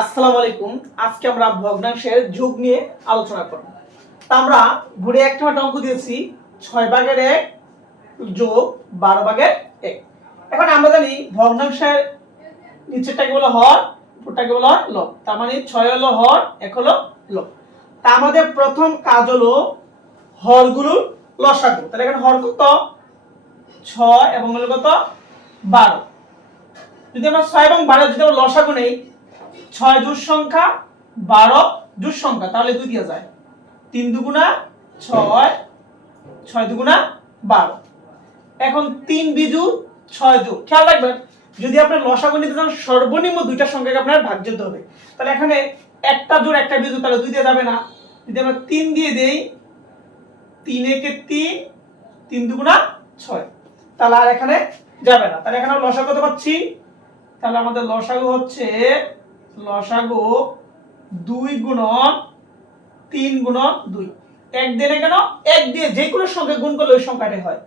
আসসালামু আলাইকুম। আজকে আমরা ভগ্নাংশের যোগ নিয়ে আলোচনা করব। তা আমরা ঘুরে একটা অঙ্ক দিয়েছি 6 ভাগের 1 যোগ 12 ভাগের 1। এখন আমরা জানি ভগ্নাংশের নিচেরটাকে বলা হর, উপরটাকে বলা হয় লব। তার মানে 6 হলো হর, 1 হলো লব। তা আমাদের প্রথম কাজ হলো হরগুলোর লসাগু। তাহলে এখানে হর কত? 6 এবং হলো কত? 12। যদি আমরা 6 এবং 12 যদি আমরা লসাগু নেই, 6 জোড় সংখ্যা 12 জোড় সংখ্যা, তাহলে 2 দিয়ে যায়। 3 দুগুণা 6, 6 দুগুণা 12। এখন 3 বিজোড় 6 জোড়। খেয়াল রাখবেন, যদি আপনি লসাগু নিতে চান সর্বনিম্ন দুইটা সংখ্যাকে আপনার ভাগ যেতে হবে। তাহলে এখানে একটা জোড় একটা বিজোড়, তাহলে 2 দিয়ে যাবে না। যদি আমরা 3 দিয়ে দেই, 3 একে 3, 3 দুগুণা 6, তাহলে আর এখানে যাবে না। তাহলে এখানে লসাগু কত পাচ্ছি? তাহলে আমাদের লসাগু হচ্ছে লসাগু 2 গুণন 3 গুণন 2। 1 দিয়ে কেন? 1 দিয়ে যে কোনো সংখ্যা গুণ করলে ওই সংখ্যাটাই হয়।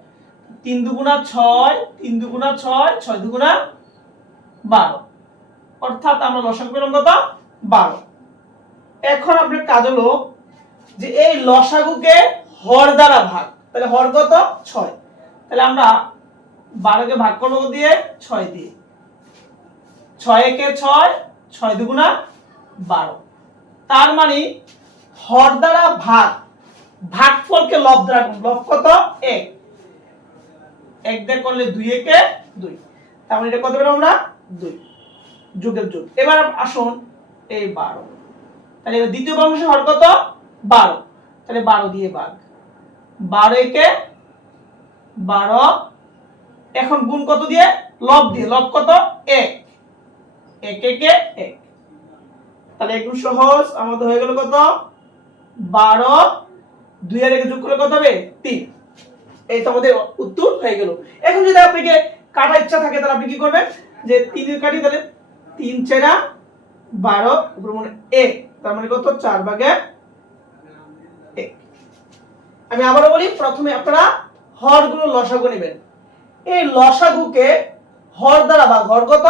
3 দুগুণা 6, 3 দুগুণা 6, 6 দুগুণা 12। অর্থাৎ আমরা লসাগু পেলাম কত? 12। এখন আপনার কাজ হলো যে এই লসাগুকে হর দ্বারা ভাগ। তাহলে হর কত? 6। তাহলে আমরা 12 কে ভাগ করব দিয়ে 6 দিয়ে। 6 একে 6, 6 দুগুণা 12। তার মানে হর দ্বারা ভাগ, ভাগফলকে লব দ্বারা গুণ। লব কত? 1। 1 দিয়ে করলে 2 একে 2। তার মানে এটা কত পেলাম আমরা? 2। যোগের যোগ। এবার আসুন এই 12। তাহলে এবার দ্বিতীয় ভগ্নাংশের হর কত? 12। তাহলে 12 দিয়ে ভাগ। 12 একে 12। এখন গুণ কত দিয়ে? লব দিয়ে। লব কত? 1। 1 একে 1। তাহলে একদম সহজ, আমাদের হয়ে গেল কত? 12। 2 আর 1 যোগ করলে কত হবে? 3। এই তো আমাদের উত্তর হয়ে গেল। এখন যদি আপনাকে কাটার ইচ্ছা থাকে তাহলে আপনি কি করবেন? যে 3 এর কাটি, তাহলে 3 4 12 উপর মানে 1, তার মানে কত? 4 ভাগের 1। আমি আবারো বলি, প্রথমে আপনারা হরগুলো লসাগু নেবেন। এই লসাগুকে হর দ্বারা ভাগ। হর কত?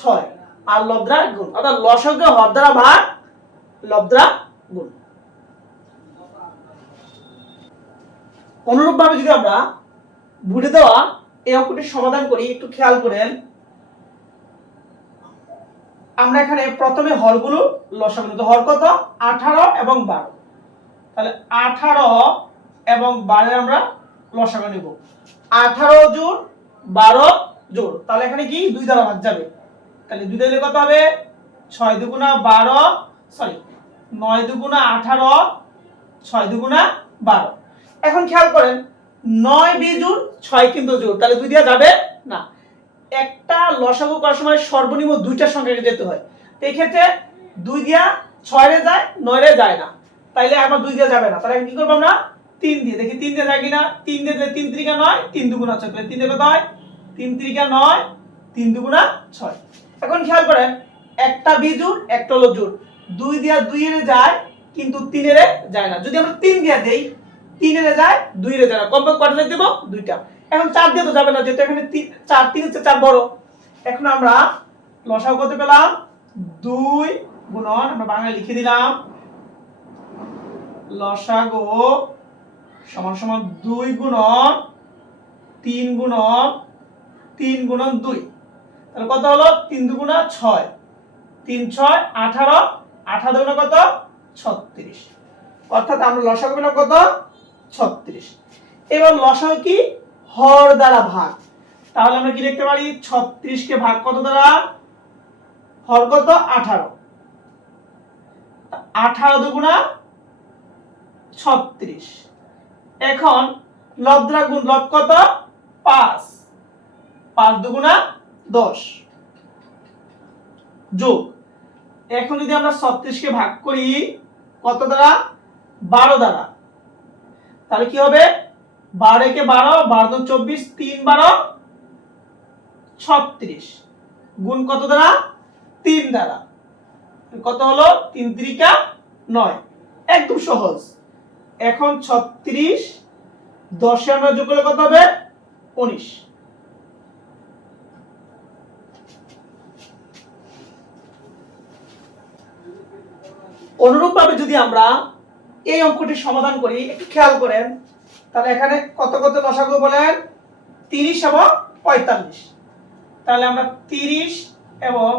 6 আর লব দ্বারা গুণ। অর্থাৎ লসাগুকে হর দ্বারা ভাগ, লব দ্বারা গুণ। অনুরূপভাবে যদি আমরা বুঝে দেওয়া এই অঙ্কটির সমাধান করি, একটু খেয়াল করেন। আমরা এখানে প্রথমে হরগুলো লসাগু নেব। হর কত? 18 এবং 12। তাহলে 18 এবং 12 আমরা লসাগু নেব। 18 জোড় 12 জোড়, তাহলে এখানে কি 2 দ্বারা ভাগ যাবে। তাহলে 2 দিলে কত হবে? 6 দুগুণা 12, সরি 9 দুগুণা 18, 6 দুগুণা 12। এখন খেয়াল করেন, 9 বিজোড় 6 কিন্তু জোড়, তাহলে 2 দিয়ে যাবে না। একটা লসাগু করার সময় সর্বনিম্ন দুইটা সংখ্যাকে যেতে হয়। তো এই ক্ষেত্রে 2 দিয়া 6 রে যায়, 9 রে যায় না। তাইলে আবার 2 দিয়ে যাবে না। তাহলে কি করব আমরা? 3 দিয়ে। দেখি 3 দিয়ে যায় কিনা। 3 দিয়ে দিলে 3 3 9, 3 দুগুণা 6। তাহলে 3 দিয়ে কত হয়? 3 3 9, 3 দুগুণা 6। এখন খেয়াল করেন, একটা বিজোড় একটা হলো জোড়। 2 দিয়া 2 এর যায় কিন্তু 3 এর যায় না। যদি আমরা 3 দিয়া দেই, 3 এর যায় 2 এর যায় না। কমপক্ষে কয়টা দেব? দুইটা। এখন 4 দিয়ে তো যাবে না, যেহেতু এখানে 4 3 হচ্ছে 4 বড়। এখন আমরা লসাগু কত পেলাম? 2 গুণন, আমরা বাংলায় লিখে দিলাম লসাগু সমান সমান 2 গুণন 3 গুণন 3 গুণন 2। তাহলে কত হলো? 3 দুগুণা 6, 3 6 18, 18 দুগুণা কত? 36। অর্থাৎ আমরা লসাগু পেলাম কত? 36। এবার লসাগু কি? হর দ্বারা ভাগ। তাহলে আমরা কি লিখতে পারি? 36 কে ভাগ কত দ্বারা? হর কত? 18। 18 দুগুণা 36। এখন লব দ্বারা গুণ। লব কত? 5। 5 দুগুণা 10 যোগ। এখন যদি আমরা 36 কে ভাগ করি কত দ্বারা? 12 দ্বারা, তাহলে কি হবে? 12 একে 12, 12 দুগুণ 24, 3 12 36 গুণ কত দ্বারা? 3 দ্বারা। কত হলো? 3 3 9। একদম সহজ। এখন 36 10 এ আমরা যোগ করলে কত হবে? 19। অনুরূপভাবে যদি আমরা এই অঙ্কটি সমাধান করি, একটু খেয়াল করেন, তাহলে এখানে কত কত লসাগু বলেন? 30 এবং 45। তাহলে আমরা 30 এবং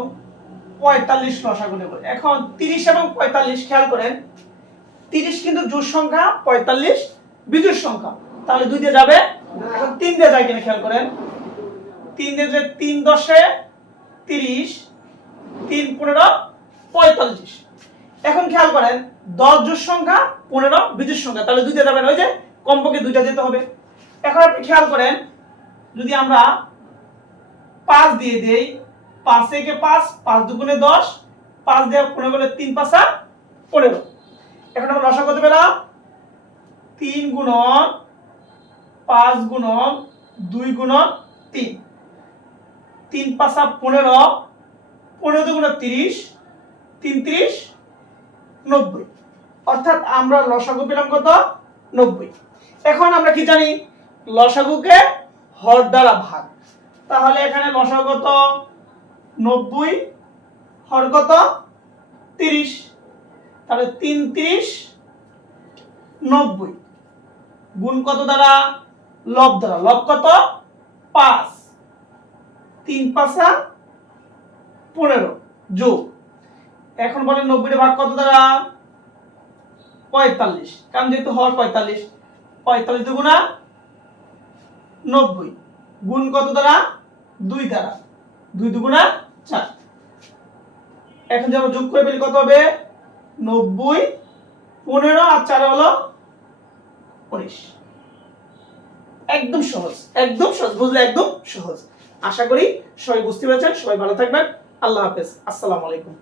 45 লসাগু নেব। এখন 30 এবং 45 খেয়াল করেন, 30 কিন্তু জোড় সংখ্যা, 45 বিজোড় সংখ্যা, তাহলে 2 দিয়ে যাবে। এখন 3 দিয়ে যায় কিনা খেয়াল করেন, 3 দিয়ে যায়, 3 10 30, 3 15 45। এখন খেয়াল করেন 10 জোড় সংখ্যা, 15 বিজোড় সংখ্যা, তাহলে 2 দিয়ে যাবেন, ওই যে কমপক্ষে 2টা যেতে হবে। এখন আপনি খেয়াল করেন, যদি আমরা 5 দিয়ে দেই, 5 থেকে 5, 5 দুগুণে 10, 5 দিয়ে 15 করলে 3 5 15। এখন আমরা লসাগু কত পেলাম? 3 গুণন 5 গুণন 2 গুণন 3, 3 5 15, 15 দুগুণে 30, 3 30 90। অর্থাৎ আমরা লসাগু পেলাম কত? 90। এখন আমরা কি জানি? লসাগুকে হর দ্বারা ভাগ। তাহলে এখানে লসাগু কত? 90, হর কত? 30। তাহলে 3 30 90 গুণ কত দ্বারা? লব দ্বারা। লব কত? 5, 3 5 15 যোগ, এখন বলেন 90 ভাগ কত দ্বারা? 45, কারণ যেহেতু হর 45, 45 দুগুণা 90 গুণ কত দ্বারা? 2 দ্বারা, 2 দুগুণা 4। এখন যদি আমরা যোগ করে ফেলি কত হবে? 90, 15 আর 4 হলো 19। একদম সহজ, একদম সহজ, বুঝলে? একদম সহজ। আশা করি সবাই বুঝতে পেরেছেন। সবাই ভালো থাকবেন। আল্লাহ হাফেজ। আসসালামু আলাইকুম।